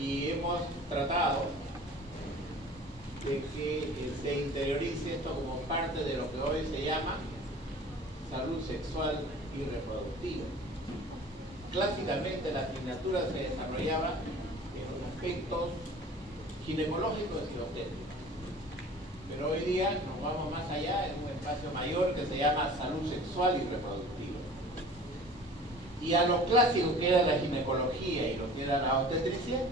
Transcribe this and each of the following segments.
y hemos tratado de que se interiorice esto como parte de lo que hoy se llama salud sexual y reproductiva. Clásicamente la asignatura se desarrollaba en los aspectos ginecológicos y obstétricos, pero hoy día nos vamos más allá en un espacio mayor que se llama salud sexual y reproductiva. Y a lo clásico que era la ginecología y lo que era la obstetricia,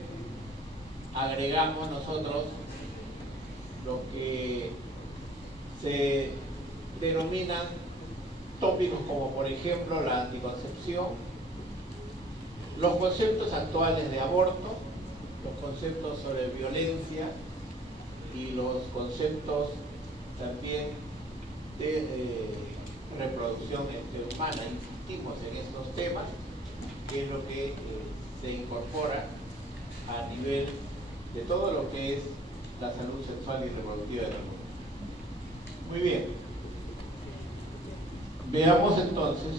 agregamos nosotros lo que se denominan tópicos como por ejemplo la anticoncepción, los conceptos actuales de aborto, los conceptos sobre violencia y los conceptos también de reproducción humana. Insistimos en estos temas, que es lo que se incorpora a nivel de todo lo que es la salud sexual y reproductiva de la mujer. Muy bien. Veamos entonces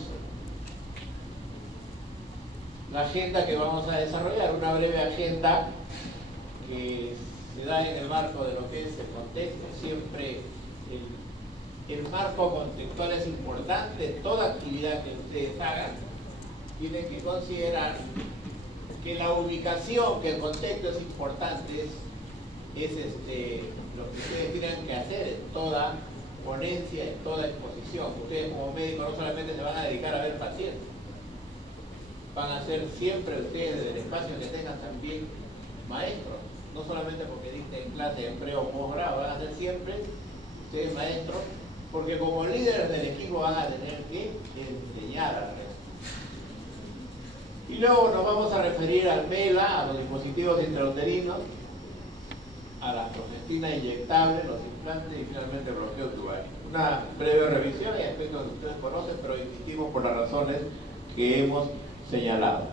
la agenda que vamos a desarrollar, una breve agenda que se da en el marco de lo que es el contexto. Siempre el marco contextual es importante. Toda actividad que ustedes hagan tienen que considerar que la ubicación, que el contexto es importante, es lo que ustedes tienen que hacer en toda ponencia, en toda exposición. Ustedes como médicos no solamente se van a dedicar a ver pacientes, van a ser siempre ustedes del espacio que tengan también maestros, no solamente porque dicten clase de pre o posgrado, van a ser siempre ustedes maestros, porque como líderes del equipo van a tener que enseñar al resto. Y luego nos vamos a referir al MELA, a los dispositivos intrauterinos, a las progestinas inyectables, los implantes y finalmente el bloqueo tubario. Una breve revisión y aspectos que ustedes conocen, pero insistimos por las razones que hemos señalado.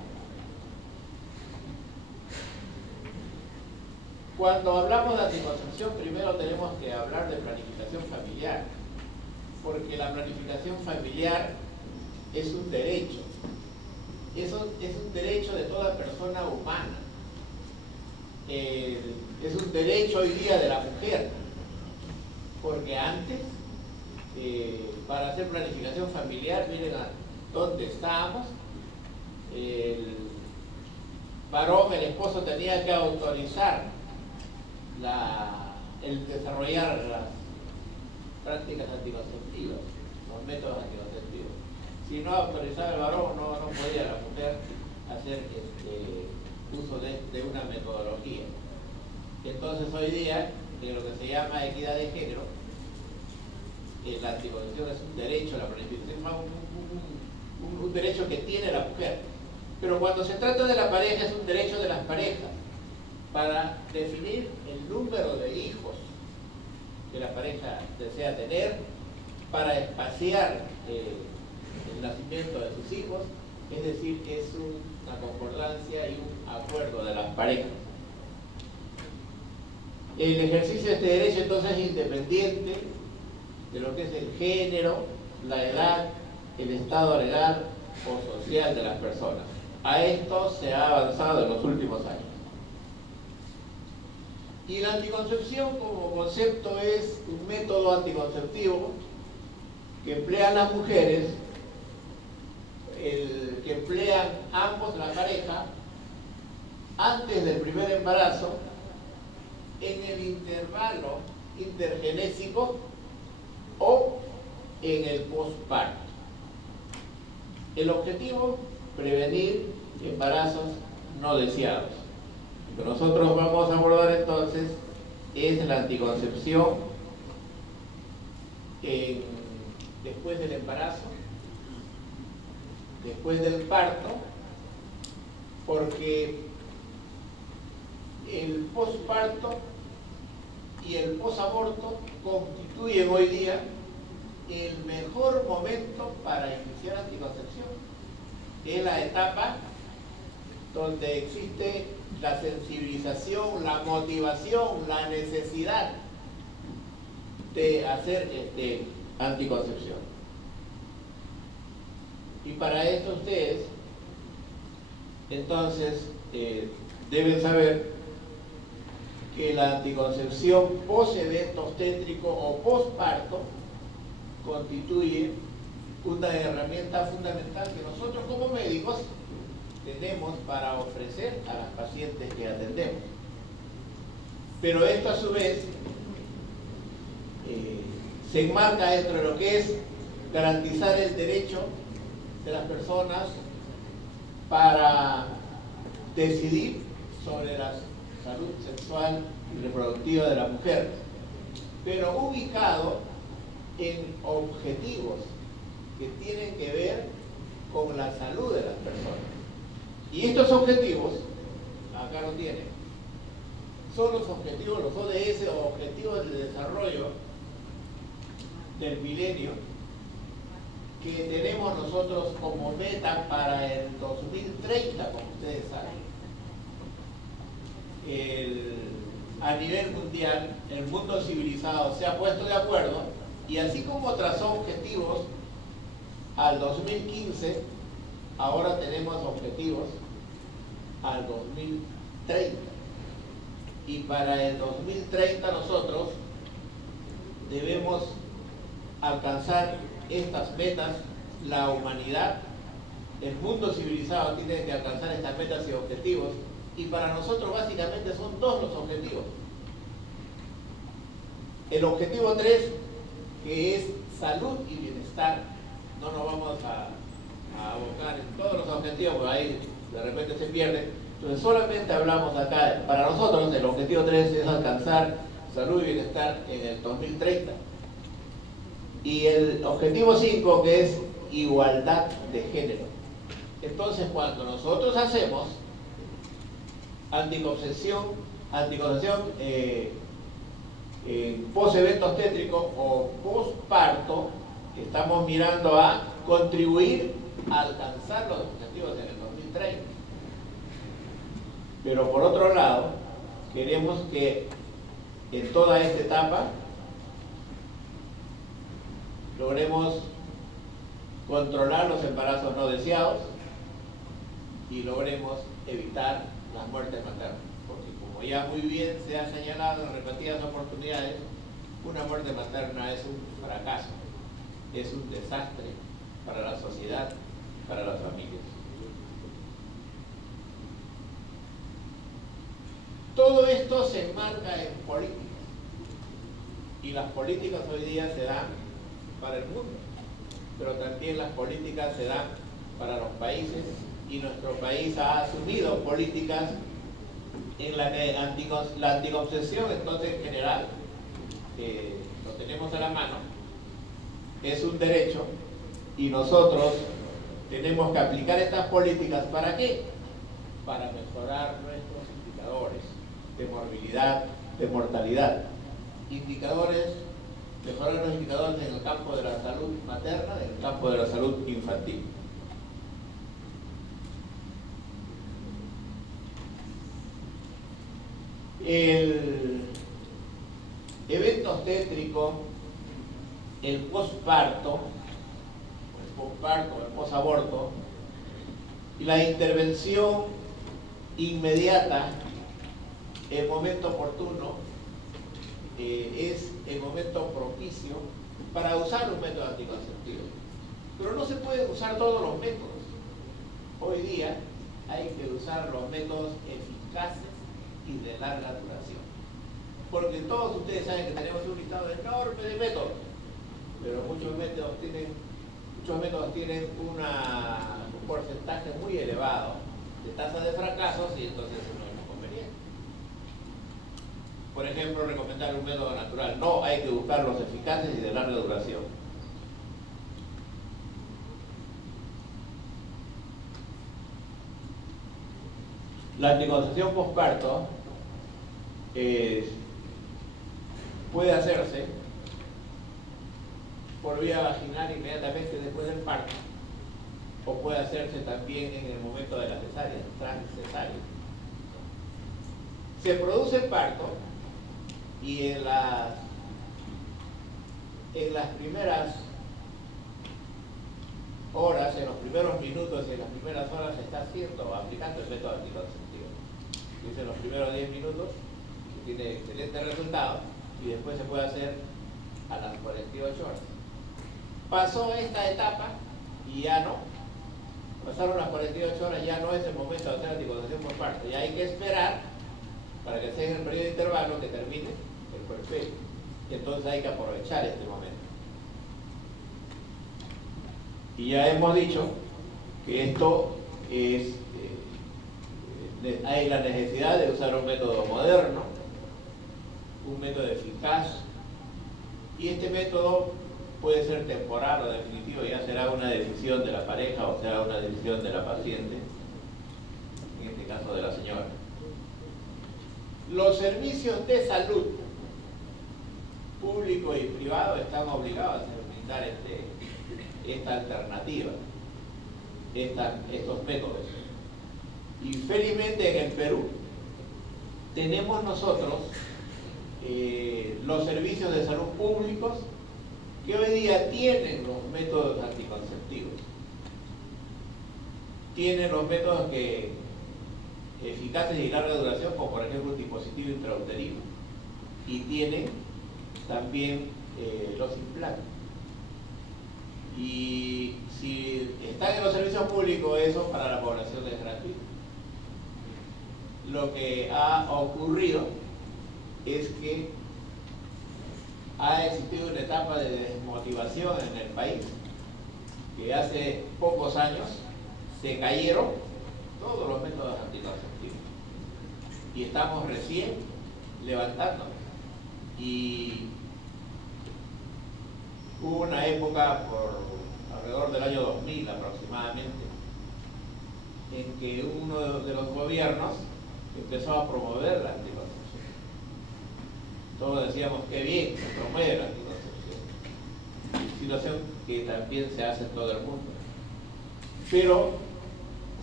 Cuando hablamos de anticoncepción, primero tenemos que hablar de planificación familiar, porque la planificación familiar es un derecho. Es un derecho de toda persona humana. Es un derecho hoy día de la mujer, porque antes, para hacer planificación familiar, miren a dónde estábamos. El varón, el esposo, tenía que autorizar el desarrollar las prácticas anticonceptivas, los métodos anticonceptivos. Si no autorizaba el varón, no podía la mujer hacer uso de una metodología. Entonces hoy día, en lo que se llama equidad de género, la anticoncepción es un derecho, la planificación es un derecho que tiene la mujer. Pero cuando se trata de la pareja, es un derecho de las parejas para definir el número de hijos que la pareja desea tener, para espaciar el nacimiento de sus hijos. Es decir, que es una concordancia y un acuerdo de las parejas. El ejercicio de este derecho entonces es independiente de lo que es el género, la edad, el estado legal o social de las personas. A esto se ha avanzado en los últimos años. Y la anticoncepción como concepto es un método anticonceptivo que emplean las mujeres, que emplean ambos, la pareja, antes del primer embarazo, en el intervalo intergenésico o en el posparto. El objetivo, prevenir embarazos no deseados. Lo que nosotros vamos a abordar entonces es la anticoncepción después del embarazo, después del parto, porque el posparto y el posaborto constituyen hoy día el mejor momento para iniciar anticoncepción. Es la etapa donde existe la sensibilización, la motivación, la necesidad de hacer anticoncepción. Y para esto ustedes, entonces, deben saber que la anticoncepción post-evento obstétrico o postparto constituye una herramienta fundamental que nosotros como médicos tenemos para ofrecer a las pacientes que atendemos. Pero esto a su vez se enmarca dentro de lo que es garantizar el derecho de las personas para decidir sobre la salud sexual y reproductiva de la mujer, pero ubicado en objetivos que tienen que ver con la salud de las personas. Y estos objetivos, acá lo tienen, son los objetivos, los ODS o Objetivos de Desarrollo del Milenio, que tenemos nosotros como meta para el 2030, como ustedes saben. A nivel mundial, el mundo civilizado se ha puesto de acuerdo y así como trazó objetivos al 2015, ahora tenemos objetivos al 2030. Y para el 2030 nosotros debemos alcanzar estas metas. La humanidad, el mundo civilizado tiene que alcanzar estas metas y objetivos, y para nosotros básicamente son dos los objetivos. El objetivo 3, que es salud y bienestar. No nos vamos a abocar en todos los objetivos, porque ahí de repente se pierde. Entonces solamente hablamos acá, para nosotros el objetivo 3 es alcanzar salud y bienestar en el 2030. Y el objetivo 5, que es igualdad de género. Entonces cuando nosotros hacemos anticoncepción post-evento obstétrico o postparto, estamos mirando a contribuir a alcanzar los objetivos en el 2030. Pero por otro lado, queremos que en toda esta etapa logremos controlar los embarazos no deseados y logremos evitar las muertes maternas, porque como ya muy bien se ha señalado en repetidas oportunidades, una muerte materna es un fracaso, es un desastre para la sociedad, para las familias. Todo esto se enmarca en políticas, y las políticas hoy día se dan para el mundo, pero también las políticas se dan para los países, y nuestro país ha asumido políticas en la que la anticoncepción, entonces en general, lo tenemos a la mano, es un derecho, y nosotros tenemos que aplicar estas políticas. ¿Para qué? Para mejorar nuestros indicadores de morbilidad, de mortalidad. Mejorar los indicadores en el campo de la salud materna, en el campo de la salud infantil. El evento obstétrico, el posparto, el posaborto, y la intervención inmediata, el momento oportuno, es el momento propicio para usar un método anticonceptivo. Pero no se pueden usar todos los métodos. Hoy día hay que usar los métodos eficaces y de larga duración. Porque todos ustedes saben que tenemos un listado enorme de métodos, pero muchos métodos tienen un porcentaje muy elevado de tasa de fracasos, y entonces no es conveniente. Por ejemplo, recomendar un método natural. No, hay que buscar los eficaces y de larga duración. La anticoncepción postparto puede hacerse por vía vaginal inmediatamente después del parto, o puede hacerse también en el momento de la cesárea, transcesárea. Se produce el parto, y en las primeras horas, en los primeros minutos y en las primeras horas se está aplicando el método anticonceptivo. dice los primeros 10 minutos, que tiene excelentes resultados, y después se puede hacer a las 48 horas. Pasó esta etapa y ya no. Pasaron las 48 horas, ya no es el momento de hacer anticoncepción por parto. Ya hay que esperar para que sea en el periodo de intervalo que termine el puerperio. Y entonces hay que aprovechar este momento. Y ya hemos dicho que esto es, hay la necesidad de usar un método moderno, un método eficaz, y este método puede ser temporal o definitivo, ya será una decisión de la pareja o será una decisión de la paciente, en este caso de la señora. Los servicios de salud, público y privado, están obligados a brindar esta alternativa, estos métodos. Y felizmente en el Perú tenemos nosotros los servicios de salud públicos que hoy día tienen los métodos anticonceptivos. Tienen los métodos eficaces y larga duración, como por ejemplo un dispositivo intrauterino. Y tienen también los implantes. Y si están en los servicios públicos, eso para la población es gratuito. Lo que ha ocurrido es que ha existido una etapa de desmotivación en el país, que hace pocos años se cayeron todos los métodos anticonceptivos. Y estamos recién levantándonos. Y hubo una época por alrededor del año 2000 aproximadamente en que uno de los gobiernos empezó a promover la anticoncepción. Todos decíamos que bien, se promueve la anticoncepción, situación que también se hace en todo el mundo, pero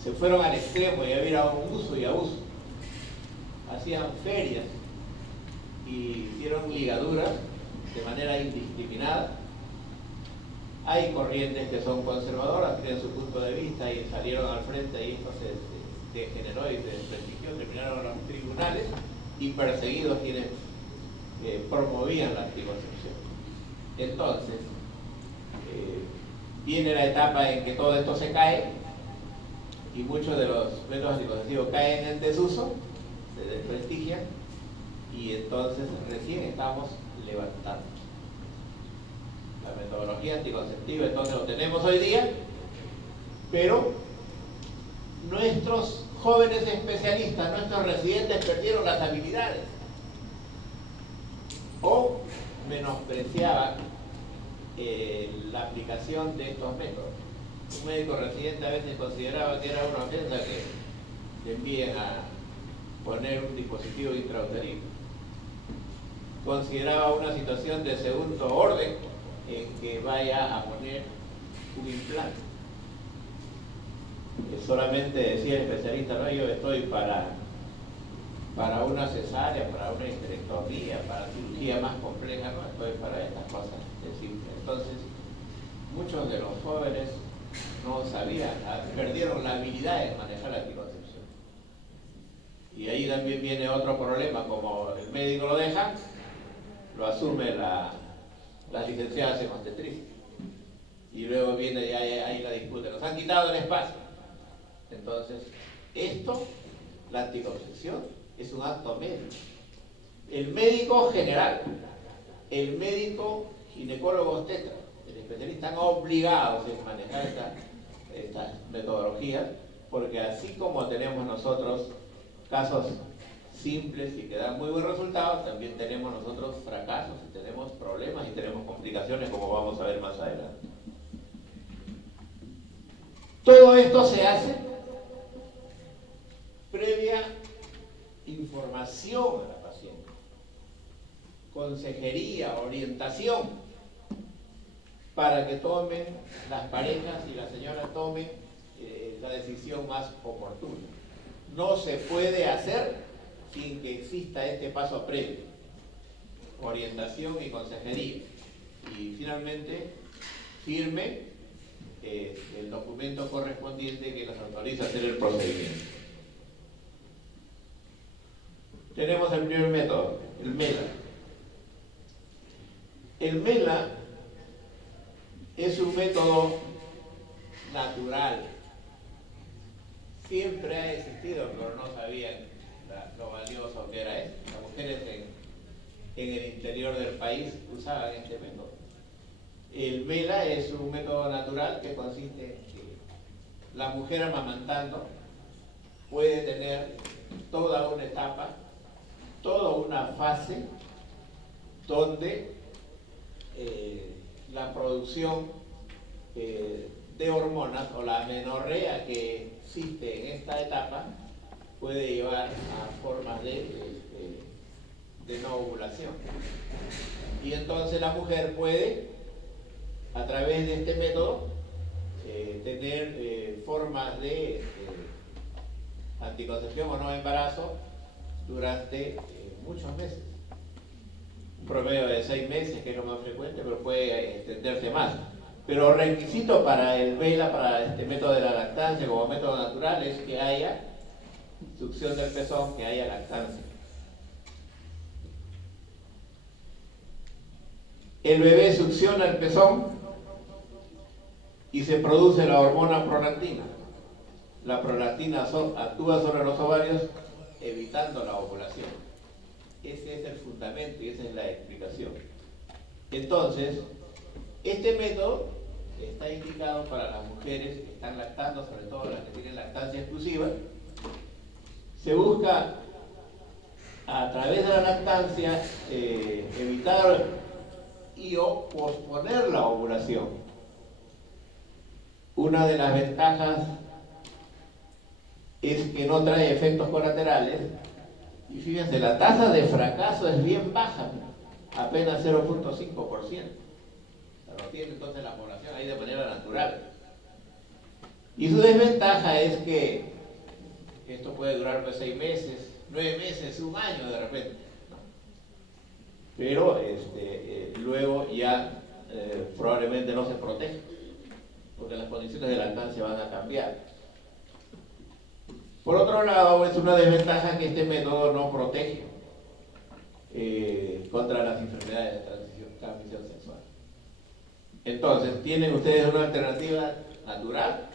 se fueron al extremo y había un uso y abuso. Hacían ferias y hicieron ligaduras de manera indiscriminada. Hay corrientes que son conservadoras, tienen su punto de vista y salieron al frente, y esto se degeneró y se desprestigió, terminaron en los tribunales y perseguidos quienes promovían la anticoncepción. Entonces, viene la etapa en que todo esto se cae y muchos de los métodos anticonceptivos caen en desuso, se desprestigian, y entonces recién estamos levantando. La metodología anticonceptiva entonces lo tenemos hoy día, pero nuestros jóvenes especialistas, nuestros residentes perdieron las habilidades o menospreciaban la aplicación de estos métodos. Un médico residente a veces consideraba que era una ofensa que le envíen a poner un dispositivo intrauterino. Consideraba una situación de segundo orden en que vaya a poner un implante. Solamente decía el especialista, no, yo estoy para una cesárea, para una histerectomía, para cirugía más compleja, no estoy para estas cosas simples. Entonces, muchos de los jóvenes no sabían, perdieron la habilidad de manejar la anticoncepción. Y ahí también viene otro problema, como el médico lo deja, lo asume las licenciadas en obstetricia. Y luego viene ya ahí la disputa, nos han quitado el espacio. Entonces, la anticoncepción, es un acto médico. El médico general, el médico ginecólogo obstetra, el especialista, están obligados a manejar estas metodologías, porque así como tenemos nosotros casos simples y que dan muy buenos resultados, también tenemos nosotros fracasos, y tenemos problemas y tenemos complicaciones, como vamos a ver más adelante. Todo esto se hace previa información a la paciente, consejería, orientación, para que tomen las parejas y la señora tome la decisión más oportuna. No se puede hacer sin que exista este paso previo, orientación y consejería. Y finalmente, firme el documento correspondiente que nos autoriza a hacer el procedimiento. Tenemos el primer método, el MELA. El MELA es un método natural. Siempre ha existido, pero no sabían lo valioso que era esto. Las mujeres en el interior del país usaban este método. El MELA es un método natural que consiste en que la mujer amamantando puede tener toda una etapa, toda una fase donde la producción de hormonas o la amenorrea que existe en esta etapa puede llevar a formas de no ovulación. Y entonces la mujer puede, a través de este método, tener formas de anticoncepción o no embarazo durante muchos meses. Un promedio de 6 meses, que es lo más frecuente, pero puede extenderse más. Pero requisito para el MELA, para este método de la lactancia como método natural, es que haya succión del pezón, que haya lactancia. El bebé succiona el pezón y se produce la hormona prolactina. La prolactina actúa sobre los ovarios evitando la ovulación. Ese es el fundamento y esa es la explicación. Entonces, este método está indicado para las mujeres que están lactando, sobre todo las que tienen lactancia exclusiva. Se busca, a través de la lactancia, evitar y o posponer la ovulación. Una de las ventajas es que no trae efectos colaterales. Y fíjense, la tasa de fracaso es bien baja, apenas 0.5%. O sea, lo tiene entonces la población ahí de manera natural. Y su desventaja es que esto puede durar pues 6 meses, 9 meses, un año de repente, ¿no? Pero luego ya probablemente no se protege, porque las condiciones de lactancia van a cambiar. Por otro lado, es una desventaja que este método no protege contra las enfermedades de transmisión sexual. Entonces, tienen ustedes una alternativa natural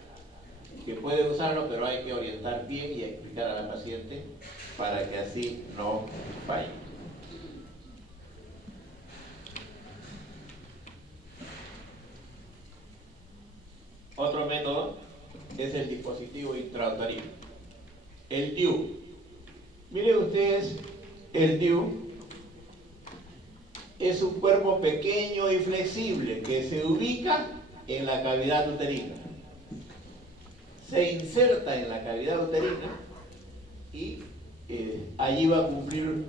que pueden usarlo, pero hay que orientar bien y explicar a la paciente para que así no falle. Otro método es el dispositivo intrauterino. El DIU. Miren ustedes, el DIU es un cuerpo pequeño y flexible que se ubica en la cavidad uterina. Se inserta en la cavidad uterina y allí va a cumplir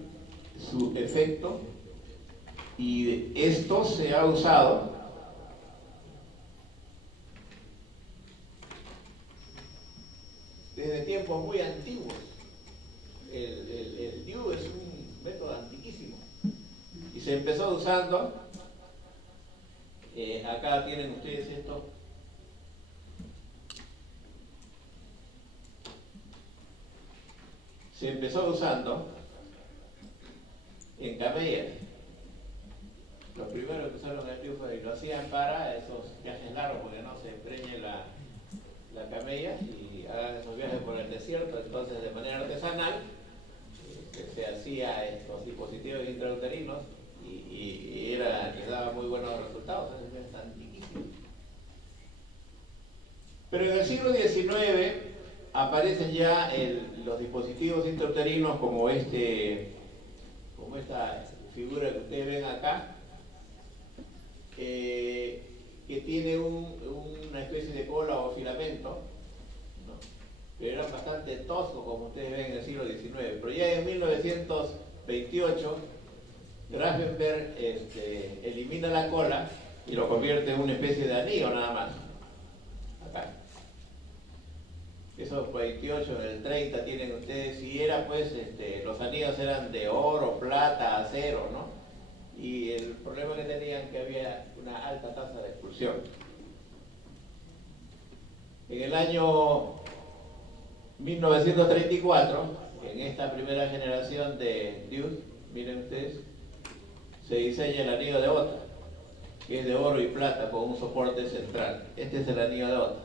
su efecto, y esto se ha usado desde tiempos muy antiguos. El DIU es un método antiquísimo y se empezó usando, acá tienen ustedes esto, se empezó usando en camellas. Los primeros que usaron el DIU y lo hacían para esos viajes largos, porque no se preñe la camella y hagan esos viajes por el desierto. Entonces, de manera artesanal se hacía estos dispositivos intrauterinos y les daba muy buenos resultados. Es antiquísimo. Pero en el siglo XIX aparecen ya los dispositivos intrauterinos como esta figura que ustedes ven acá, que tiene una especie de cola o filamento, ¿no? Pero eran bastante toscos, como ustedes ven, en el siglo XIX. Pero ya en 1928, Grafenberg elimina la cola y lo convierte en una especie de anillo nada más. Acá. Esos 28, en el 30 tienen ustedes, y era pues, los anillos eran de oro, plata, acero, ¿no? Y el problema que tenían que había una alta tasa de expulsión. En el año 1934, en esta primera generación de Dius, miren ustedes, se diseña el anillo de Ota, que es de oro y plata con un soporte central. Este es el anillo de Ota.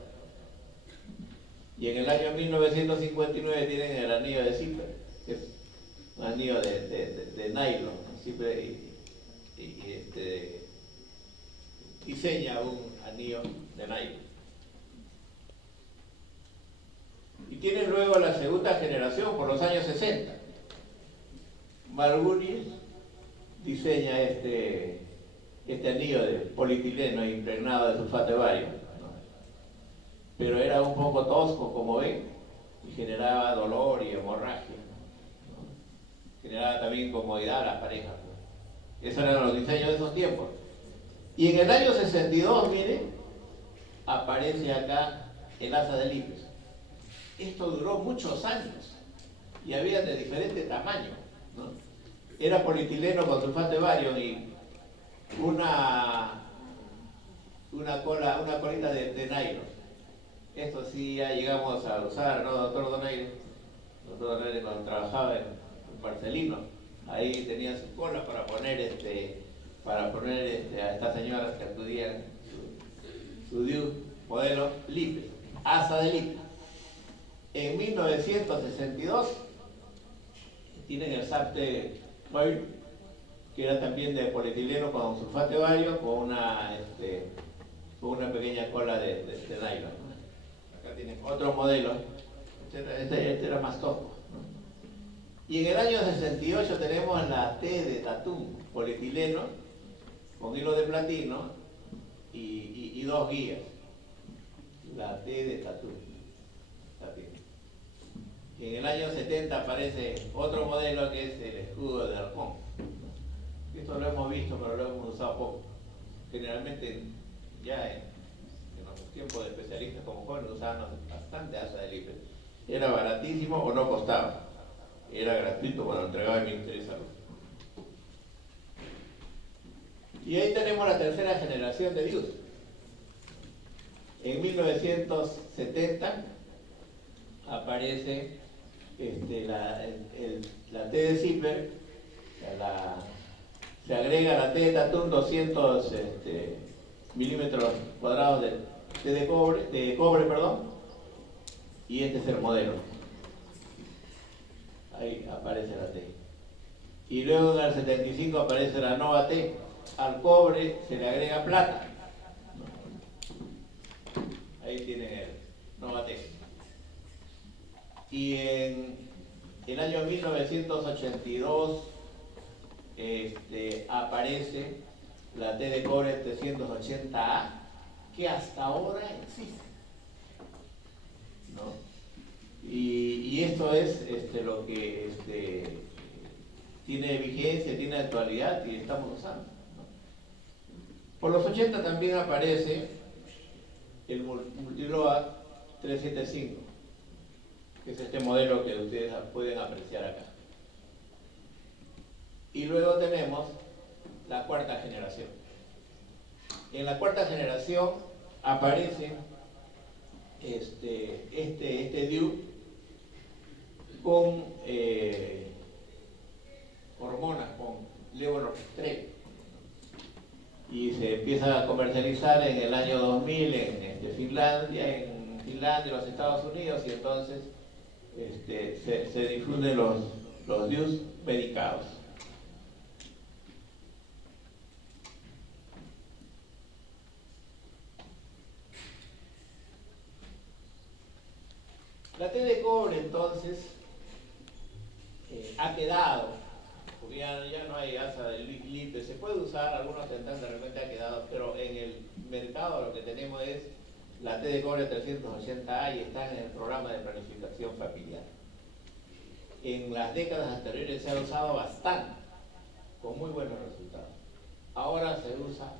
Y en el año 1959 tienen el anillo de Zipper, que es un anillo de nylon, ¿no? Zipper diseña un anillo de nylon. Y tienen luego la segunda generación por los años 60. Margulis diseña este anillo de polietileno impregnado de sulfato de bario, ¿no? Pero era un poco tosco, como ven, y generaba dolor y hemorragia, ¿no? Generaba también incomodidad a las parejas, ¿no? Esos eran los diseños de esos tiempos. Y en el año 62, miren, aparece acá el asa de Lipes. Esto duró muchos años y había de diferente tamaño, ¿no? Era polietileno con sulfato de bario y una colita de nylon. Esto sí ya llegamos a usar, ¿no, doctor Donaire? Doctor Donaire, cuando trabajaba en Marcelino, ahí tenía su cola para poner a estas señoras que acudían su Dius modelo Lippe, asa de Lippe. En 1962 tienen el Sapte Boyle, que era también de polietileno con sulfato de bario, con una pequeña cola de nylon. Acá tienen otro modelo, este era más tosco, ¿no? Y en el año 68 tenemos la T de Tatum, polietileno, con hilo de platino y dos guías. La T de Tatum. Y en el año 70 aparece otro modelo que es el escudo de halcón. Esto lo hemos visto, pero lo hemos usado poco. Generalmente, ya en los tiempos de especialistas como jóvenes usaban bastante asa de Lippe. Era baratísimo o no costaba. Era gratuito cuando entregaba el Ministerio de Salud. Y ahí tenemos la tercera generación de Dius. En 1970 aparece la T de Zipper, se agrega la T de Tatum 200 milímetros cuadrados de cobre, y este es el modelo. Ahí aparece la T. Y luego en el 75 aparece la Nova T. Al cobre se le agrega plata. Ahí tienen el Nova T. Y en el año 1982 aparece la T de cobre 380A, que hasta ahora existe, ¿no? Y esto es lo que tiene vigencia, tiene actualidad y estamos usando, ¿no? Por los 80 también aparece el Multiloa 375, que es este modelo que ustedes pueden apreciar acá. Y luego tenemos la cuarta generación. En la cuarta generación aparece este Dius con hormonas, con levonorgestrel, y se empieza a comercializar en el año 2000 en Finlandia y los Estados Unidos, y entonces se difunden los Dius medicados. La T de cobre entonces ha quedado, porque ya no hay asa de Lippe, se puede usar, algunos tendrán, de repente ha quedado, pero en el mercado lo que tenemos es la T de cobre 380A y está en el programa de planificación familiar. En las décadas anteriores se ha usado bastante, con muy buenos resultados. Ahora se usa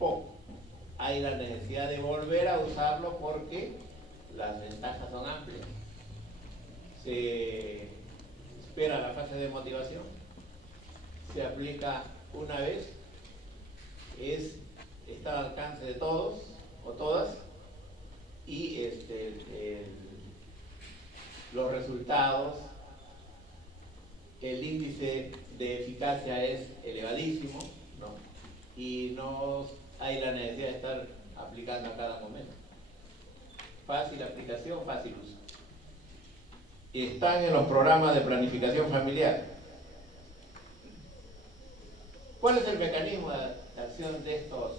poco. Hay la necesidad de volver a usarlo porque las ventajas son amplias. Se espera la fase de motivación, se aplica una vez, está al alcance de todos o todas, y los resultados el índice de eficacia es elevadísimo, ¿no? Y no hay la necesidad de estar aplicando a cada momento. Fácil aplicación, fácil uso. Están en los programas de planificación familiar. ¿Cuál es el mecanismo de acción de estos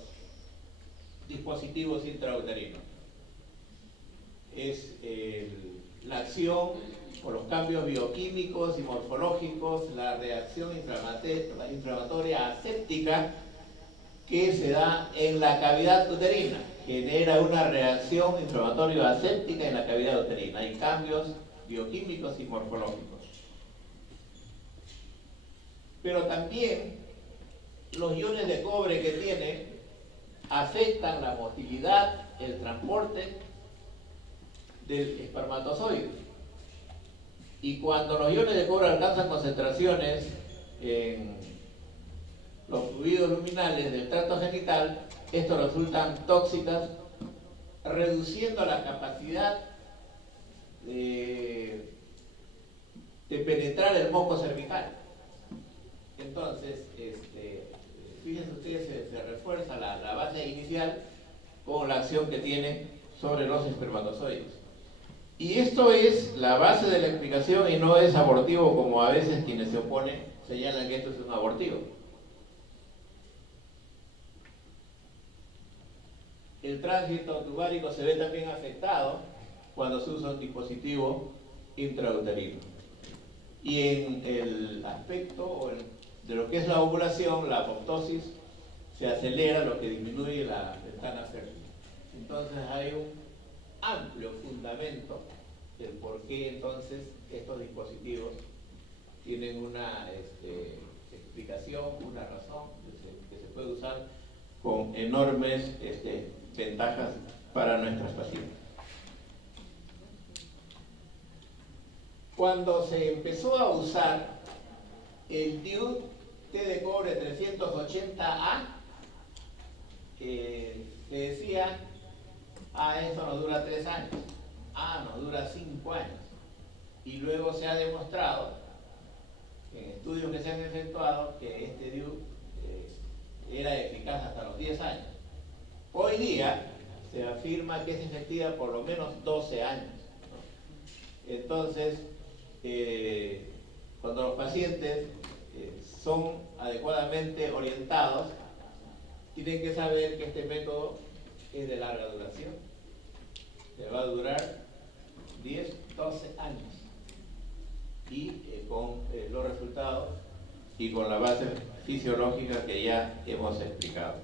dispositivos intrauterinos? Es la acción o los cambios bioquímicos y morfológicos, la reacción inflamatoria aséptica que se da en la cavidad uterina, genera una reacción inflamatoria aséptica en la cavidad uterina. Hay cambios bioquímicos y morfológicos. Pero también los iones de cobre que tiene afectan la motilidad, el transporte del espermatozoide. Y cuando los iones de cobre alcanzan concentraciones en los fluidos luminales del tracto genital, estos resultan tóxicas, reduciendo la capacidad de penetrar el moco cervical. Entonces, fíjense ustedes, se refuerza la base inicial con la acción que tiene sobre los espermatozoides. Y esto es la base de la explicación y no es abortivo como a veces quienes se oponen señalan que esto es un abortivo. El tránsito tubárico se ve también afectado cuando se usa un dispositivo intrauterino. Y en el aspecto de lo que es la ovulación, la apoptosis se acelera, lo que disminuye la ventana fértil. Entonces hay un amplio fundamento del por qué entonces estos dispositivos tienen una explicación, una razón que se puede usar con enormes ventajas para nuestras pacientes. Cuando se empezó a usar el DIU T de cobre 380A, se decía, eso nos dura 3 años, nos dura 5 años. Y luego se ha demostrado, en estudios que se han efectuado, que este DIU era eficaz hasta los 10 años. Hoy día se afirma que es efectiva por lo menos 12 años, ¿no? Entonces, cuando los pacientes son adecuadamente orientados, tienen que saber que este método es de larga duración. Se va a durar 10, 12 años. Y con los resultados y con la base fisiológica que ya hemos explicado.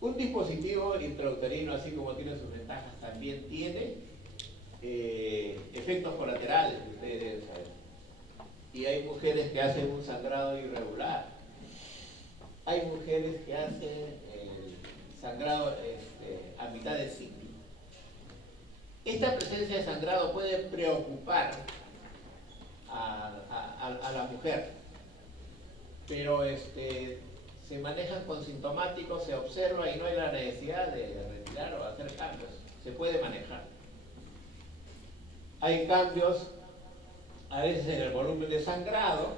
Un dispositivo intrauterino, así como tiene sus ventajas, también tiene efectos colaterales, que ustedes deben saber. Y hay mujeres que hacen un sangrado irregular. Hay mujeres que hacen el sangrado a mitad de ciclo. Esta presencia de sangrado puede preocupar a la mujer, pero se manejan con sintomáticos, se observa y no hay la necesidad de retirar o hacer cambios. Se puede manejar. Hay cambios a veces en el volumen de sangrado,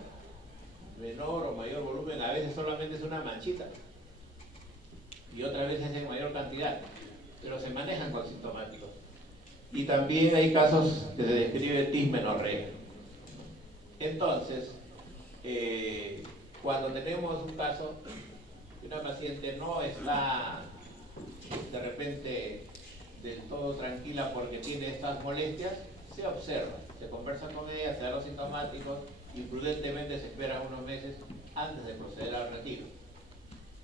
menor o mayor volumen, a veces solamente es una manchita y otras veces en mayor cantidad, pero se manejan con sintomáticos. Y también hay casos que se describe dismenorrea. Entonces, cuando tenemos un caso que una paciente no está de repente del todo tranquila porque tiene estas molestias, se observa, se conversa con ella, se da los sintomáticos y prudentemente se espera unos meses antes de proceder al retiro.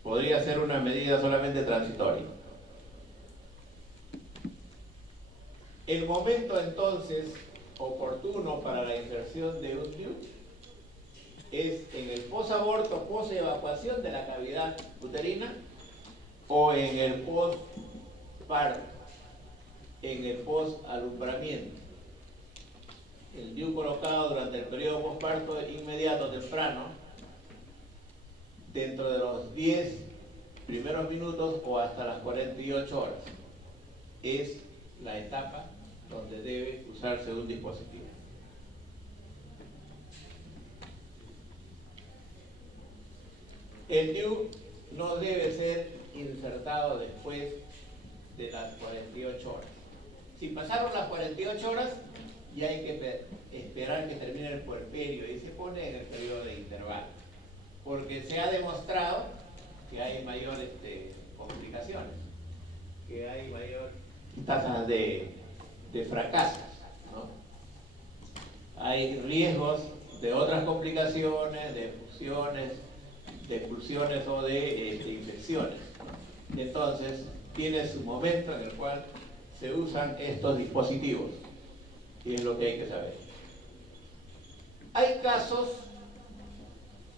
Podría ser una medida solamente transitoria. El momento entonces oportuno para la inserción de un DIU es en el posaborto, posevacuación de la cavidad uterina, o en el postparto, en el posalumbramiento. El DIU colocado durante el periodo postparto inmediato, temprano, dentro de los 10 primeros minutos o hasta las 48 horas. Es la etapa donde debe usarse un dispositivo. El DIU no debe ser insertado después de las 48 horas. Si pasaron las 48 horas, ya hay que esperar que termine el puerperio y se pone en el periodo de intervalo, porque se ha demostrado que hay mayores complicaciones, que hay mayor tasas de fracasos, ¿no? Hay riesgos de otras complicaciones, de fusiones, de expulsiones o de infecciones, ¿no? Entonces, tiene su momento en el cual se usan estos dispositivos, y es lo que hay que saber. Hay casos,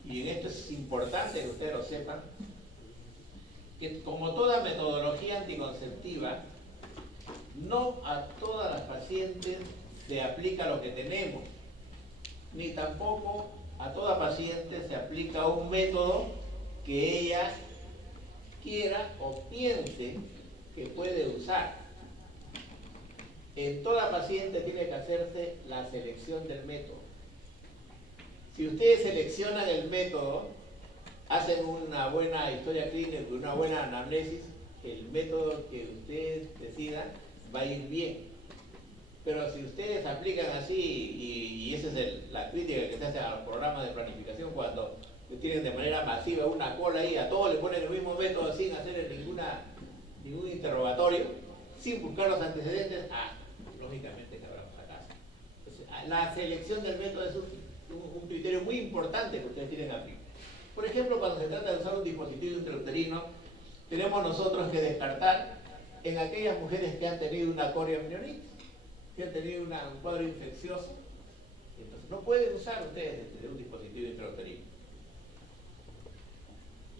y en esto es importante que ustedes lo sepan, que como toda metodología anticonceptiva, no a todas las pacientes se aplica lo que tenemos, ni tampoco a toda paciente se aplica un método que ella quiera o piense que puede usar. En toda paciente tiene que hacerse la selección del método. Si ustedes seleccionan el método, hacen una buena historia clínica, una buena anamnesis, el método que ustedes decidan va a ir bien. Pero si ustedes aplican así, y esa es la crítica que se hace a los programas de planificación, cuando tienen de manera masiva una cola ahí, a todos le ponen el mismo método sin hacer ningún interrogatorio, sin buscar los antecedentes, lógicamente que habrá fracaso. Entonces, la selección del método es un criterio muy importante que ustedes tienen que aplicar. Por ejemplo, cuando se trata de usar un dispositivo intrauterino, tenemos nosotros que descartar en aquellas mujeres que han tenido una corioamnionitis, que han tenido un cuadro infeccioso. Entonces, no pueden usar ustedes un dispositivo intrauterino.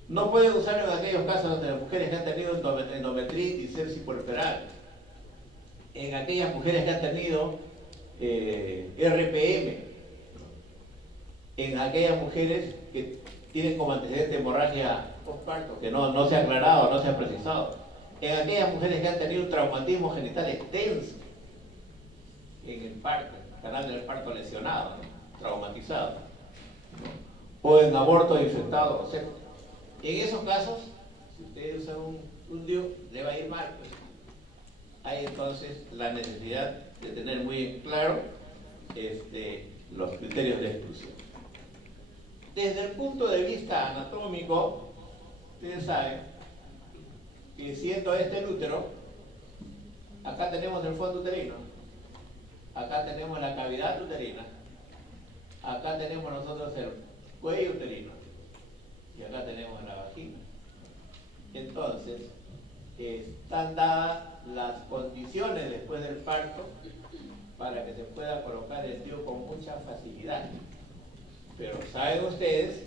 No pueden usarlo en aquellos casos donde las mujeres que han tenido endometritis, sepsis puerperal, en aquellas mujeres que han tenido RPM, en aquellas mujeres que tienen como antecedente hemorragia postparto, que no se ha aclarado, no se ha precisado, en aquellas mujeres que han tenido un traumatismo genital extenso, en el parto, el canal del parto lesionado, ¿no? Traumatizado, ¿no? O en aborto infectado o seco. En esos casos, si ustedes usan un DIU, le va a ir mal, pues. Hay entonces la necesidad de tener muy claro los criterios de exclusión. Desde el punto de vista anatómico, ustedes saben que siendo este el útero, acá tenemos el fondo uterino, acá tenemos la cavidad uterina, acá tenemos nosotros el cuello uterino y acá tenemos la vagina. Entonces, están dadas las condiciones después del parto para que se pueda colocar el DIU con mucha facilidad. Pero saben ustedes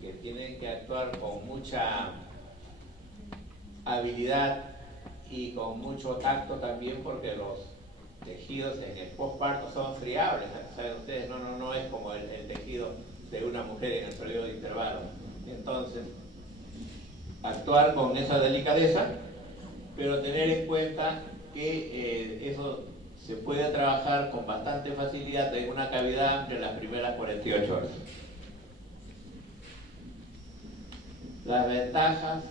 que tienen que actuar con mucha habilidad y con mucho tacto también, porque los tejidos en el posparto son friables. Saben ustedes, no es como el tejido de una mujer en el periodo de intervalo. Entonces, actuar con esa delicadeza, pero tener en cuenta que eso se puede trabajar con bastante facilidad en una cavidad amplia en las primeras 48 horas. Las ventajas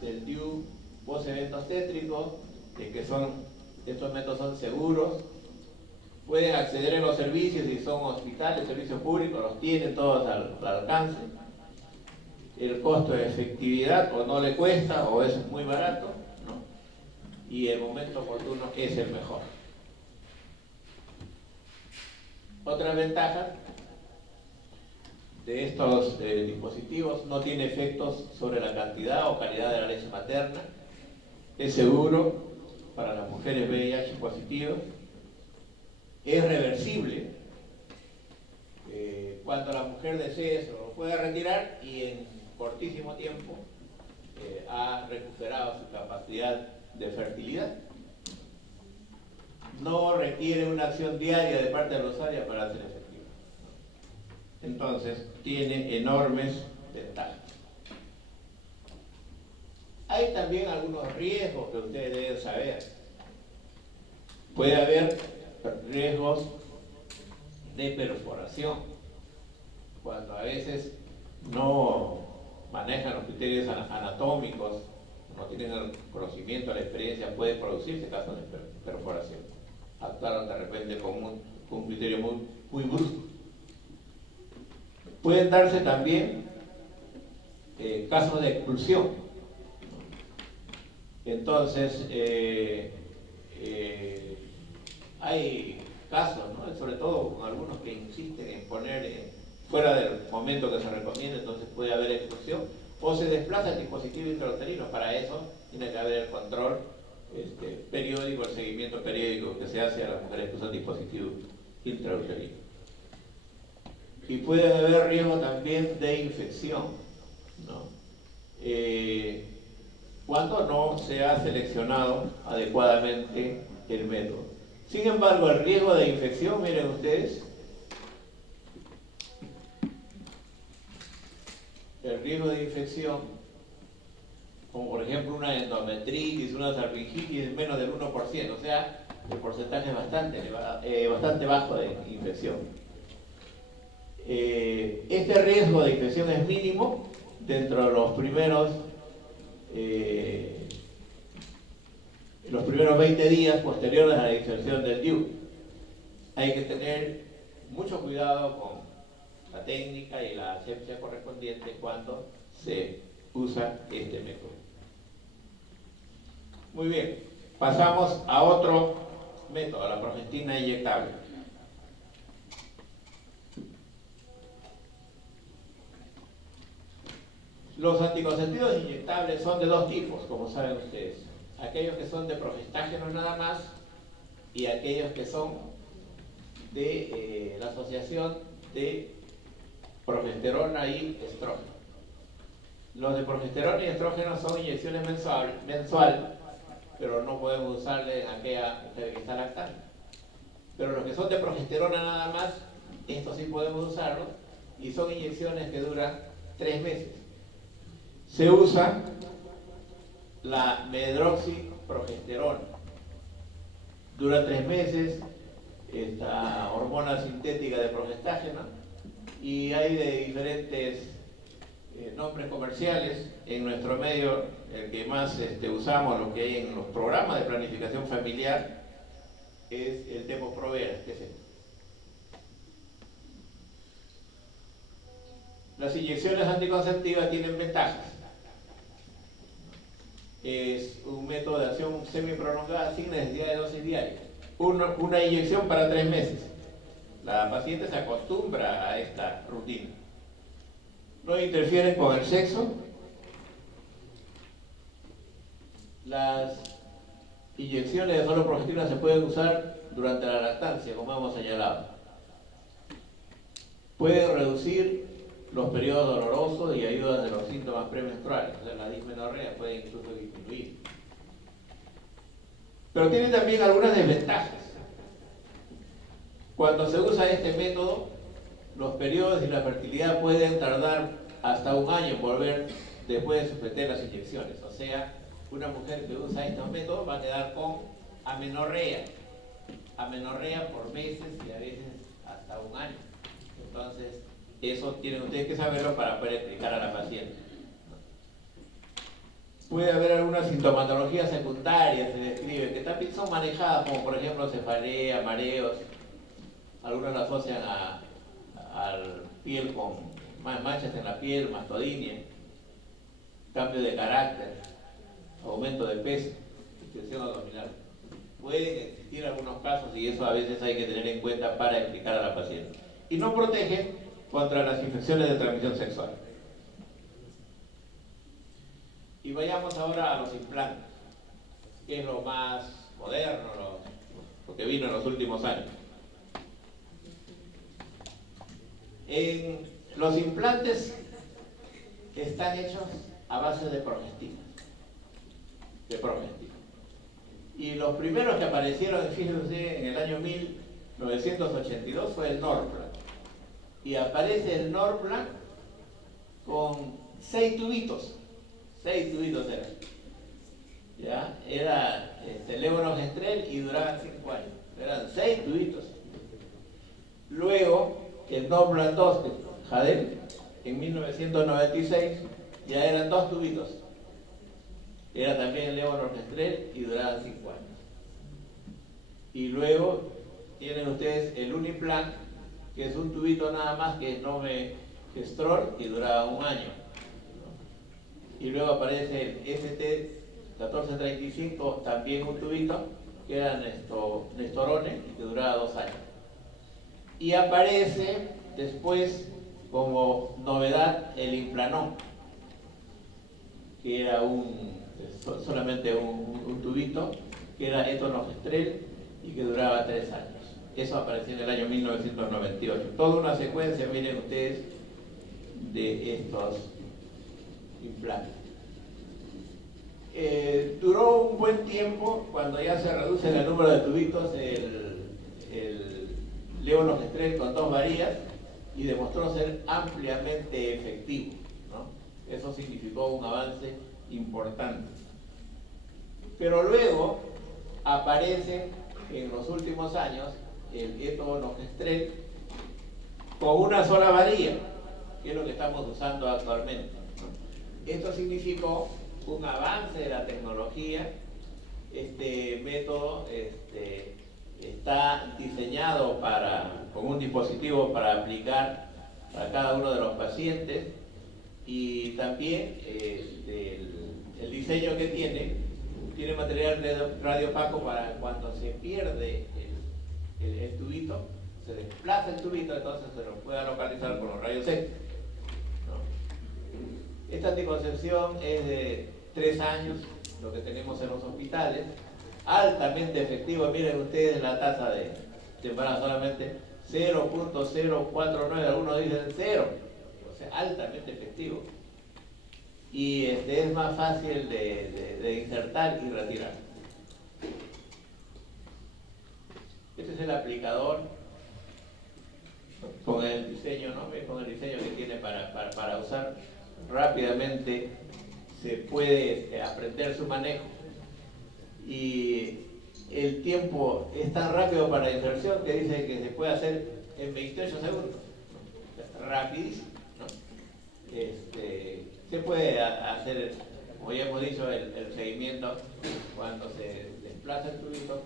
del DIU post-evento obstétrico es que estos métodos son seguros, pueden acceder en los servicios, si son hospitales, servicios públicos, los tienen todos al alcance. El costo de efectividad o no le cuesta o es muy barato, ¿no? Y el momento oportuno es el mejor. Otra ventaja de estos dispositivos: no tiene efectos sobre la cantidad o calidad de la leche materna, es seguro para las mujeres VIH positivas, es reversible. Cuando la mujer desee, se lo puede retirar y en cortísimo tiempo ha recuperado su capacidad de fertilidad. No requiere una acción diaria de parte de los áreas para ser efectiva. Entonces, tiene enormes ventajas. Hay también algunos riesgos que ustedes deben saber. Puede haber riesgos de perforación, cuando a veces no manejan los criterios anatómicos, no tienen el conocimiento, la experiencia, puede producirse casos de perforación. Actuaron de repente con un criterio muy brusco. Pueden darse también casos de expulsión. Entonces, hay casos, ¿no? Sobre todo con algunos que insisten en poner fuera del momento que se recomienda, entonces puede haber expulsión, o se desplaza el dispositivo intrauterino. Para eso tiene que haber el control periódico, el seguimiento periódico que se hace a las mujeres que usan dispositivos intrauterinos. Y puede haber riesgo también de infección, ¿no? Cuando no se ha seleccionado adecuadamente el método. Sin embargo, el riesgo de infección, miren ustedes, el riesgo de infección, como por ejemplo una endometritis, una salpingitis, es menos del 1%, o sea, el porcentaje es bastante bajo de infección. Este riesgo de infección es mínimo dentro de los primeros 20 días posteriores a la inserción del DIU. Hay que tener mucho cuidado con la técnica y la asepsia correspondiente cuando se usa este método. Muy bien, pasamos a otro método, la progestina inyectable. Los anticonceptivos inyectables son de dos tipos, como saben ustedes. Aquellos que son de progestágeno nada más y aquellos que son de la asociación de progesterona y estrógeno. Los de progesterona y estrógeno son inyecciones mensual, pero no podemos usarle en aquella mujer que está lactando. Pero los que son de progesterona nada más, estos sí podemos usarlos y son inyecciones que duran 3 meses. Se usa la medroxiprogesterona. Dura 3 meses, esta hormona sintética de progestágeno, y hay de diferentes nombres comerciales. En nuestro medio, el que más usamos, lo que hay en los programas de planificación familiar, es el Depo-Provera, que es este. Las inyecciones anticonceptivas tienen ventajas. Es un método de acción semi-prolongada sin necesidad de dosis diaria. Una inyección para 3 meses. La paciente se acostumbra a esta rutina. No interfieren con el sexo. Las inyecciones de solo progestina se pueden usar durante la lactancia, como hemos señalado. Pueden reducir los periodos dolorosos y ayudan de los síntomas premenstruales. O sea, la dismenorrea puede incluso disminuir. Pero tiene también algunas desventajas. Cuando se usa este método, los periodos y la fertilidad pueden tardar hasta 1 año en volver después de suspender las inyecciones. O sea, una mujer que usa estos métodos va a quedar con amenorrea por meses y a veces hasta 1 año. Entonces, eso tienen ustedes que saberlo para poder explicar a la paciente. Puede haber algunas sintomatologías secundarias, se describe, que también son manejadas, como por ejemplo cefalea, mareos. Algunos la asocian al piel con manchas en la piel, mastodinia, cambio de carácter, aumento de peso, distensión abdominal. Pueden existir algunos casos y eso a veces hay que tener en cuenta para explicar a la paciente. Y no protegen contra las infecciones de transmisión sexual. Y vayamos ahora a los implantes, que es lo más moderno, lo que vino en los últimos años. Los implantes están hechos a base de progestina. Y los primeros que aparecieron, fíjense, en el año 1982 fue el Norplant. Y aparece el Norplant con 6 tubitos. 6 tubitos eran. ¿Ya? Era levonorgestrel y duraban 5 años. Eran 6 tubitos. Luego, el Norplant 2 de Jadel, en 1996, ya eran 2 tubitos. Era también el levonorgestrel y duraban 5 años. Y luego tienen ustedes el Uniplan, que es un tubito nada más que es Novegestrol y duraba 1 año. Y luego aparece el ST1435, también un tubito, que era Nestorone y que duraba 2 años. Y aparece después como novedad el Implanon, que era solamente un tubito, que era etonogestrel y que duraba 3 años. Eso apareció en el año 1998. Toda una secuencia, miren ustedes, de estos implantes. Duró un buen tiempo, cuando ya se reduce el número de tubitos, el levonorgestrel con 2 varillas, y demostró ser ampliamente efectivo, ¿no? Eso significó un avance importante. Pero luego aparece en los últimos años el etonogestrel con una sola varilla, que es lo que estamos usando actualmente. Esto significó un avance de la tecnología. Este método está diseñado con un dispositivo para aplicar para cada uno de los pacientes, y también el diseño que tiene material radiopaco para cuando se pierde el tubito, se desplaza el tubito, entonces se lo pueda localizar con los rayos X, ¿no? Esta anticoncepción es de 3 años, lo que tenemos en los hospitales, altamente efectivo. Miren ustedes la tasa de embarazo, solamente 0.049, algunos dicen 0, o sea, altamente efectivo. Y es más fácil de insertar y retirar. Este es el aplicador con el diseño, ¿no? Con el diseño que tiene para usar rápidamente. Se puede aprender su manejo, y el tiempo es tan rápido para la inserción que dice que se puede hacer en 28 segundos. Rapidísimo, ¿no? Se puede hacer, como ya hemos dicho, el seguimiento cuando se desplaza el tubito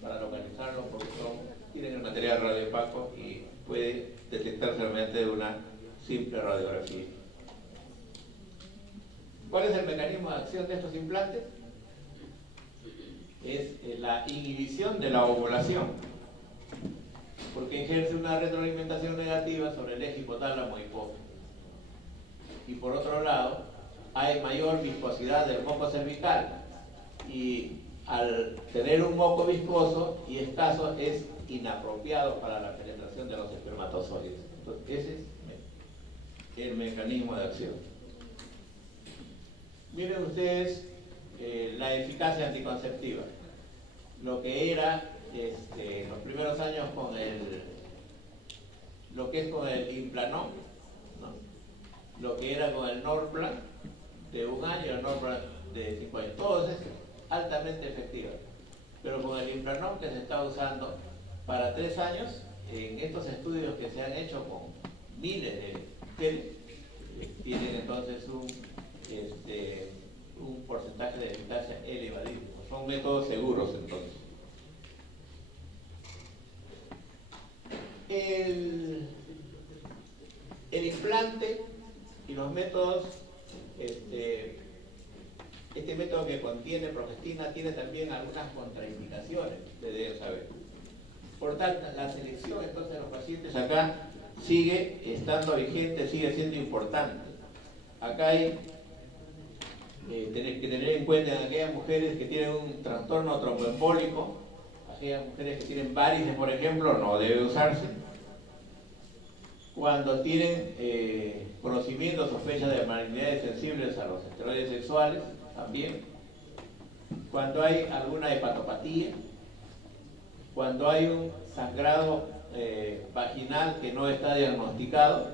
para localizarlo, porque tienen el material radiopaco y puede detectarse mediante una simple radiografía. ¿Cuál es el mecanismo de acción de estos implantes? Es la inhibición de la ovulación, porque ejerce una retroalimentación negativa sobre el eje hipotálamo hipófisis. Y por otro lado, hay mayor viscosidad del moco cervical, y al tener un moco viscoso y escaso es inapropiado para la penetración de los espermatozoides. Entonces, ese es el mecanismo de acción. Miren ustedes la eficacia anticonceptiva. Lo que era en los primeros años con lo que es con el Implanon, ¿no? Lo que era con el Norplan de 1 año y el Norplan de 5 años. Todo es altamente efectivo. Pero con el Implanon, que se está usando para 3 años, en estos estudios que se han hecho con miles de genes, tienen entonces un porcentaje de eficacia elevadísimo. Son métodos seguros, entonces. El implante y los métodos, este método que contiene progestina tiene también algunas contraindicaciones, ustedes deben saber. Por tanto, la selección entonces de los pacientes acá sigue estando vigente, sigue siendo importante. Acá hay que tener en cuenta en aquellas mujeres que tienen un trastorno tromboembólico, aquellas mujeres que tienen varices, por ejemplo, no debe usarse. Cuando tienen conocimiento, sospecha de malignidades sensibles a los esteroides sexuales, también. Cuando hay alguna hepatopatía, cuando hay un sangrado vaginal que no está diagnosticado,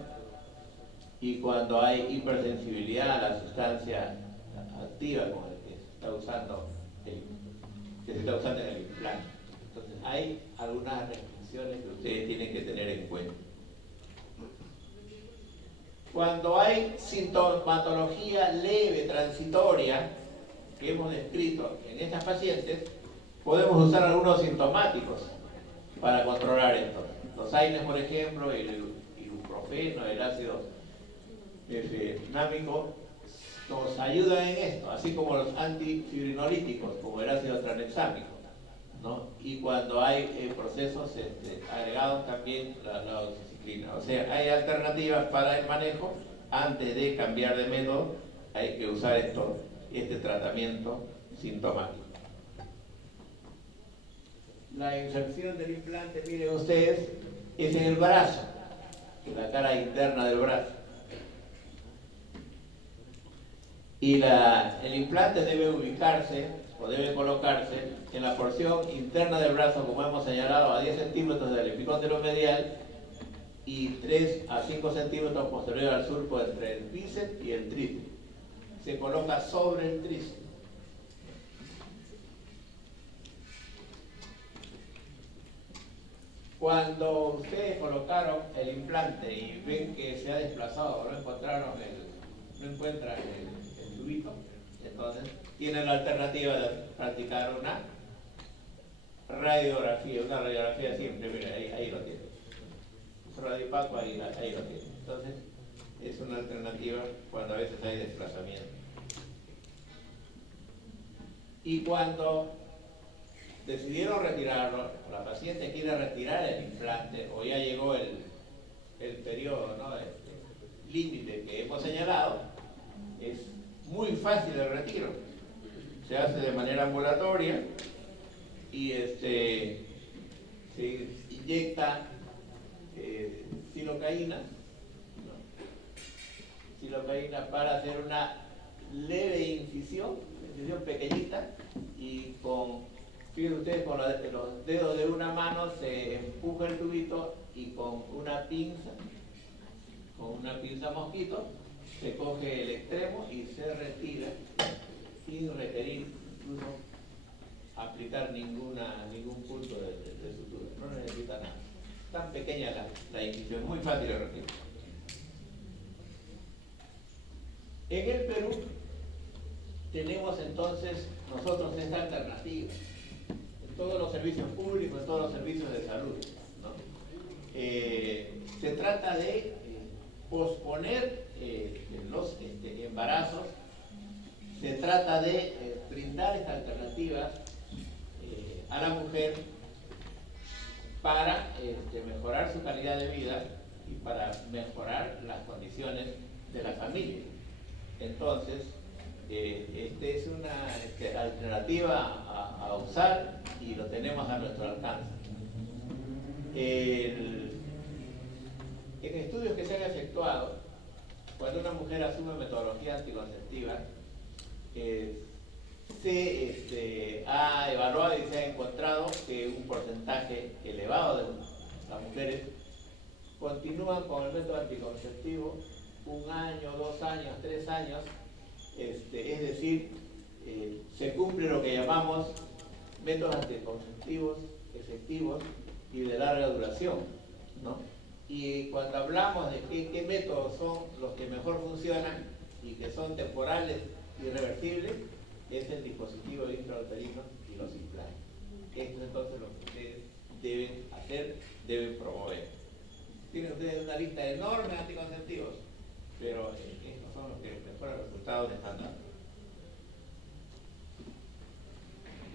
y cuando hay hipersensibilidad a la sustancia activa con el que se está usando en el implante. Entonces hay algunas restricciones que ustedes tienen que tener en cuenta. Cuando hay sintomatología leve, transitoria, que hemos descrito en estas pacientes, podemos usar algunos sintomáticos para controlar esto. Los AINES, por ejemplo, el ibuprofeno, el ácido námico, nos ayudan en esto, así como los antifibrinolíticos, como el ácido tranexámico, ¿no? Y cuando hay procesos agregados también la doxiciclina. O sea, hay alternativas para el manejo. Antes de cambiar de método, hay que usar este tratamiento sintomático. La inserción del implante, miren ustedes, es en el brazo, en la cara interna del brazo. Y el implante debe ubicarse o debe colocarse en la porción interna del brazo, como hemos señalado, a 10 centímetros del epicóndilo medial y 3 a 5 centímetros posterior al surco entre el bíceps y el tríceps. Se coloca sobre el tríceps. Cuando ustedes colocaron el implante y ven que se ha desplazado o no encuentran el tubito, entonces tienen la alternativa de practicar una radiografía simple. Mira, ahí lo tienen. Radipaco, ahí lo tienen. Entonces es una alternativa cuando a veces hay desplazamiento. Y cuando decidieron retirarlo, la paciente quiere retirar el implante o ya llegó el periodo, ¿no?, límite que hemos señalado, es muy fácil el retiro. Se hace de manera ambulatoria y se inyecta silocaína, ¿no?, silocaína para hacer una leve incisión pequeñita, y fíjense ustedes, con los dedos de una mano se empuja el tubito y con una pinza mosquito, se coge el extremo y se retira sin requerir incluso aplicar ningún punto de sutura. No necesita nada. Tan pequeña la incisión, muy fácil de retirar. En el Perú tenemos entonces nosotros esta alternativa en todos los servicios públicos, en todos los servicios de salud, ¿no? Se trata de posponer los embarazos, se trata de brindar esta alternativa a la mujer para mejorar su calidad de vida y para mejorar las condiciones de la familia. Entonces, esta es una alternativa a usar y lo tenemos a nuestro alcance. En estudios que se han efectuado, cuando una mujer asume metodología anticonceptiva, se ha evaluado y se ha encontrado que un porcentaje elevado de las mujeres continúan con el método anticonceptivo 1 año, 2 años, 3 años, es decir, se cumple lo que llamamos métodos anticonceptivos efectivos y de larga duración, ¿no? Y cuando hablamos de qué métodos son los que mejor funcionan y que son temporales y reversibles, es el dispositivo intrauterino y los implantes. Esto es entonces lo que ustedes deben hacer, deben promover. Tienen ustedes una lista enorme de anticonceptivos, pero estos son los que mejores resultados están dando.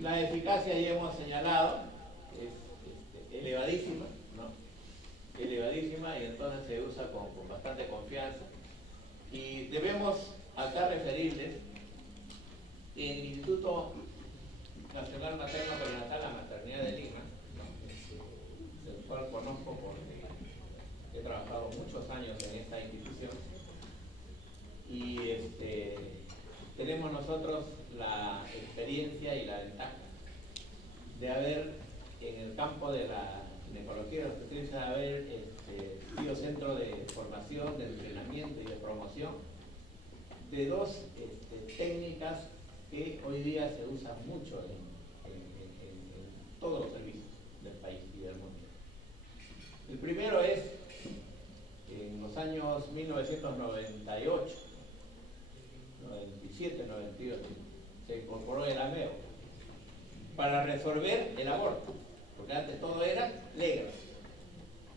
La eficacia, ya hemos señalado, es elevadísima, ¿no? Elevadísima, y entonces se usa con bastante confianza. Y debemos acá referirles el Instituto Nacional Materno Perinatal, la Maternidad de Lima, ¿no?, el cual conozco porque he trabajado muchos años en esta institución, y tenemos nosotros la experiencia y la ventaja de haber, en el campo de la ginecología y la obstetricia, de haber sido centro de formación, de entrenamiento y de promoción de dos técnicas que hoy día se usan mucho en todos los servicios del país y del mundo. El primero es, en los los años 1998, 97, 98, se incorporó el AMEO para resolver el aborto, porque antes todo era legal.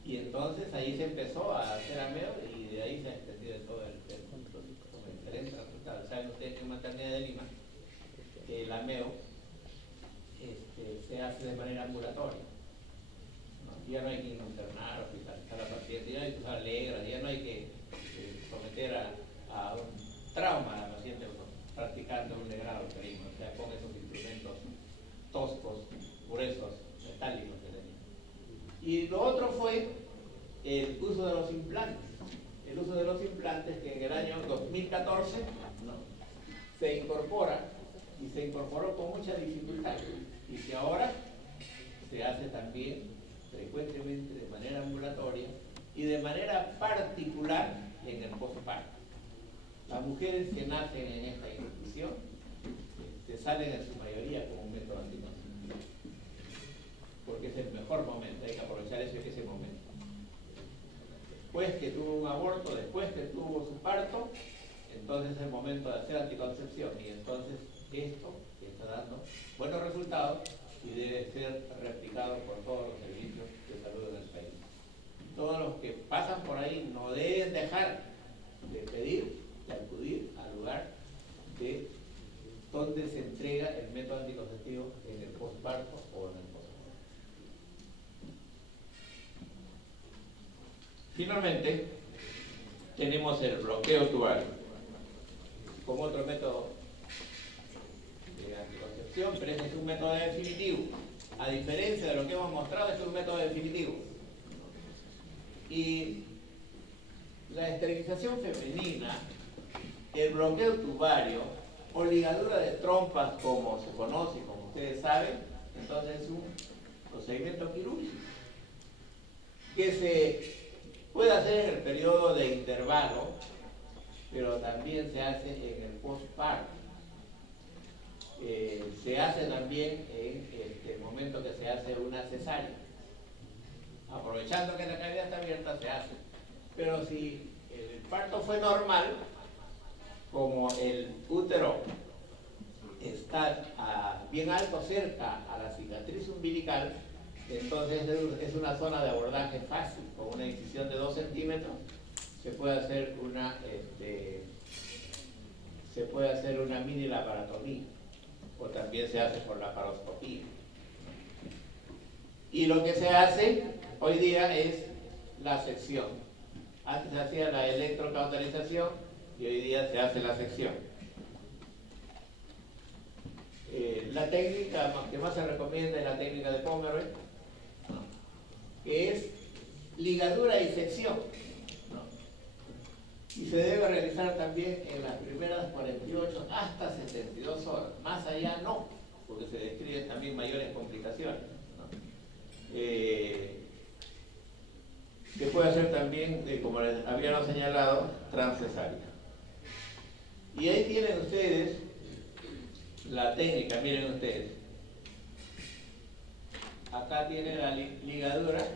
Y entonces ahí se empezó a hacer AMEO y de ahí se ha extendido todo el con excelentes resultados. Saben ustedes que en Maternidad de Lima el AMEO se hace de manera ambulatoria. ¿No? Ya no hay que internar, hospitalizar a la paciente, ya no hay que usar alegras, ya no hay que someter a un trauma a la paciente practicando un legrado uterino, o sea, con esos instrumentos toscos, gruesos, metálicos que tenía. Y lo otro fue el uso de los implantes. El uso de los implantes que en el año 2014 se incorpora y se incorporó con mucha dificultad y que ahora se hace también frecuentemente de manera ambulatoria y de manera particular en el posparto. Las mujeres que nacen en esta institución salen en su mayoría con un método anticonceptivo, porque es el mejor momento, hay que aprovechar ese momento. Después que tuvo un aborto, después que tuvo su parto, entonces es el momento de hacer anticoncepción y entonces esto está dando buenos resultados y debe ser replicado por todos los servicios de salud en el país. Todos los que pasan por ahí no deben dejar de pedir, de acudir al lugar de donde se entrega el método anticonceptivo en el posparto o en el posparto. Finalmente, tenemos el bloqueo tubario como otro método de anticoncepción, pero ese es un método definitivo. A diferencia de lo que hemos mostrado, este es un método definitivo. Y la esterilización femenina, el bloqueo tubario o ligadura de trompas, como se conoce, como ustedes saben, entonces es un procedimiento quirúrgico que se puede hacer en el periodo de intervalo, pero también se hace en el postparto. Se hace también en el momento que se hace una cesárea. Aprovechando que la cavidad está abierta, se hace. Pero si el parto fue normal, como el útero está bien alto cerca a la cicatriz umbilical, entonces es una zona de abordaje fácil. Con una incisión de 2 centímetros se puede hacer una mini laparotomía, o también se hace por laparoscopía. Y lo que se hace hoy día es la sección. Antes se hacía la electrocauterización y hoy día se hace la sección. La técnica que más se recomienda es la técnica de Pomeroy, que es ligadura y sección, y se debe realizar también en las primeras 48 hasta 72 horas. Más allá no, porque se describen también mayores complicaciones. Se puede hacer también, como les habíamos señalado, transcesárea. Y ahí tienen ustedes la técnica, miren ustedes. Acá tienen la ligadura.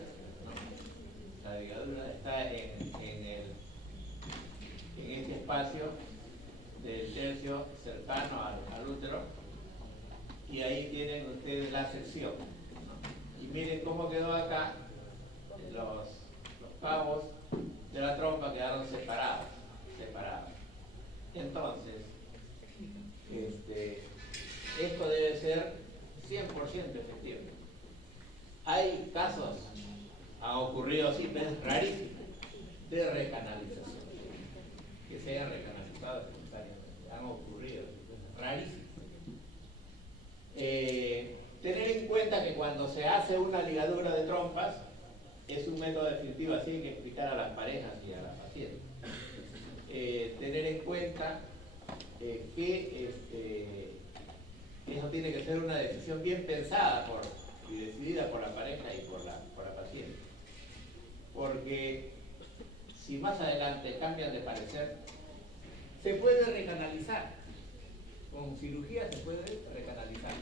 La ligadura está en este espacio del tercio cercano al útero. Y ahí tienen ustedes la sección. Y miren cómo quedó acá. Los cabos de la trompa quedaron separados. Entonces, esto debe ser 100% efectivo. Hay casos, han ocurrido así, pero es rarísimo, de recanalización, que se hayan recanalizado espontáneamente. Han ocurrido, es rarísimo. Tener en cuenta que cuando se hace una ligadura de trompas, es un método definitivo, así hay que explicar a las parejas y a las pacientes. Tener en cuenta que eso tiene que ser una decisión bien pensada y decidida por la pareja y por la paciente. Porque si más adelante cambian de parecer, se puede recanalizar. Con cirugía se puede recanalizar.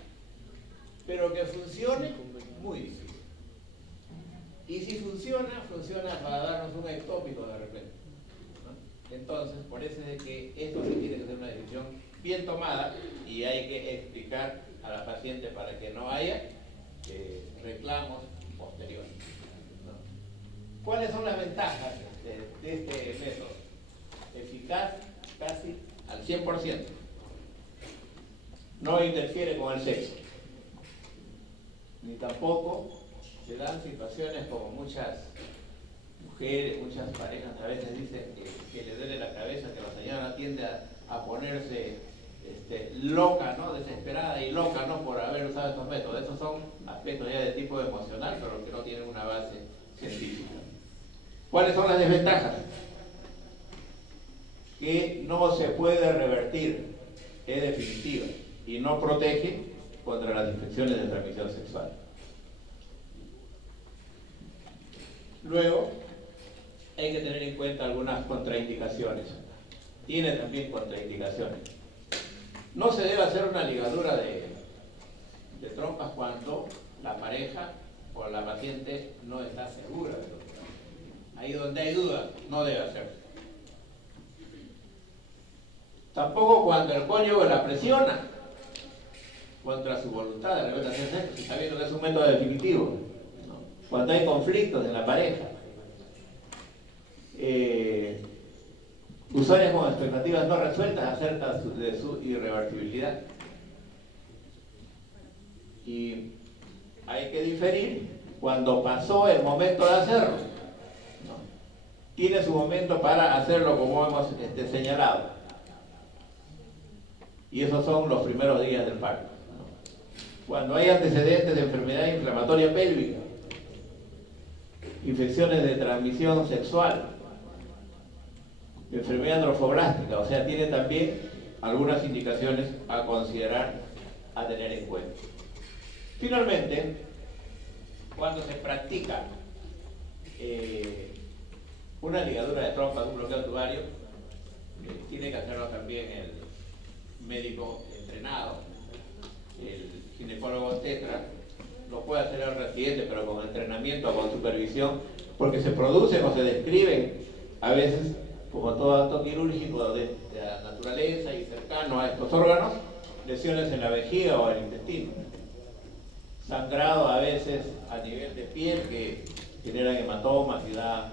Pero que funcione, muy difícil. Y si funciona para darnos un ectópico de repente. Entonces, por eso es de que esto se tiene que ser una decisión bien tomada y hay que explicar a la paciente para que no haya reclamos posteriores, ¿no? ¿Cuáles son las ventajas de este método? Eficaz casi al 100%. No interfiere con el sexo. Ni tampoco se dan situaciones como muchas mujeres, muchas parejas a veces dicen que le duele la cabeza, que la señora tiende a ponerse loca, ¿no? Desesperada y loca, ¿no? Por haber usado estos métodos. Estos son aspectos ya de tipo emocional, pero que no tienen una base científica. ¿Cuáles son las desventajas? Que no se puede revertir, es definitiva y no protege contra las infecciones de transmisión sexual. Luego, hay que tener en cuenta algunas contraindicaciones. Tiene también contraindicaciones. No se debe hacer una ligadura de trompas cuando la pareja o la paciente no está segura de lo que hace. Ahí donde hay duda, no debe hacerse. Tampoco cuando el cónyuge la presiona contra su voluntad de repente hacer sexo, si está viendo que es un método definitivo, ¿no? Cuando hay conflictos en la pareja, usuarios con expectativas no resueltas acerca de su irreversibilidad. Y hay que diferir cuando pasó el momento de hacerlo, ¿no? Tiene su momento para hacerlo como hemos señalado. Y esos son los primeros días del parto, ¿no? Cuando hay antecedentes de enfermedad inflamatoria pélvica, infecciones de transmisión sexual, enfermedad trofoblástica, o sea, tiene también algunas indicaciones a considerar, a tener en cuenta. Finalmente, cuando se practica una ligadura de trompas, un bloqueo tubario, tiene que hacerlo también el médico entrenado, el ginecólogo obstetra. Lo puede hacer el residente, pero con entrenamiento, con supervisión, porque se producen o se describen a veces, como todo acto quirúrgico de la naturaleza y cercano a estos órganos, lesiones en la vejiga o el intestino. Sangrado a veces a nivel de piel que generan hematomas y da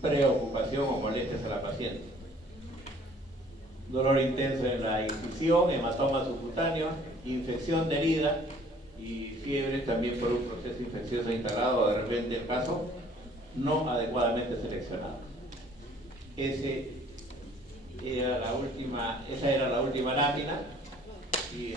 preocupación o molestias a la paciente. Dolor intenso en la incisión, hematoma subcutáneo, infección de herida y fiebre también por un proceso infeccioso instalado o de repente el caso no adecuadamente seleccionado. Esa era la última lámina y